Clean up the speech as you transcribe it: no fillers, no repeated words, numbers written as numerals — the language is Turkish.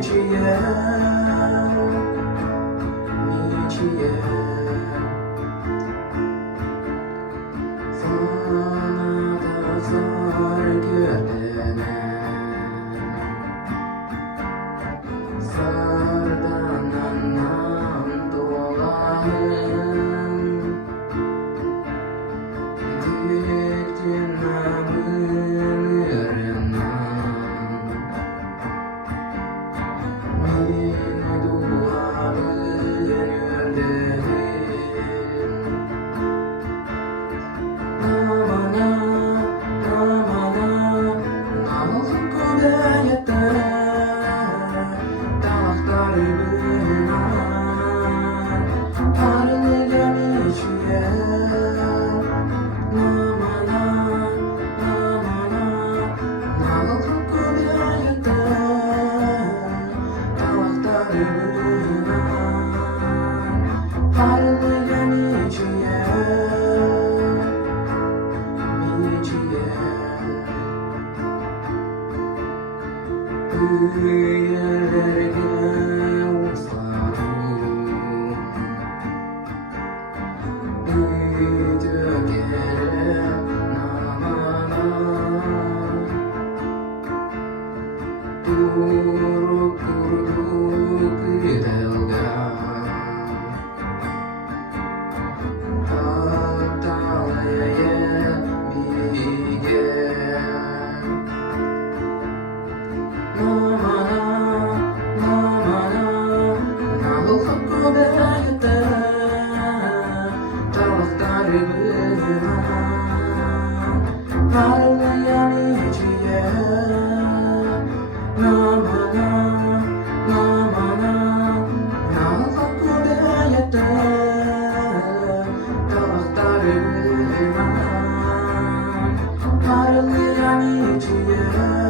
niçiye, niçiye sana da zar görene, sardan anlam dolayım gidildin ömrümden beni duvarın yönderin namana namana namazın kudayette dağlarına parılgan içiye namana namana namazın kudayette dağlarına parılgan içiye yerlerine uzadım dökere namana durup durduk delga Hatalaya bige namana namana nalufak kudayette dağlarına parılgan içiye namana namana nalufak kudayette dağlarına parılgan içiye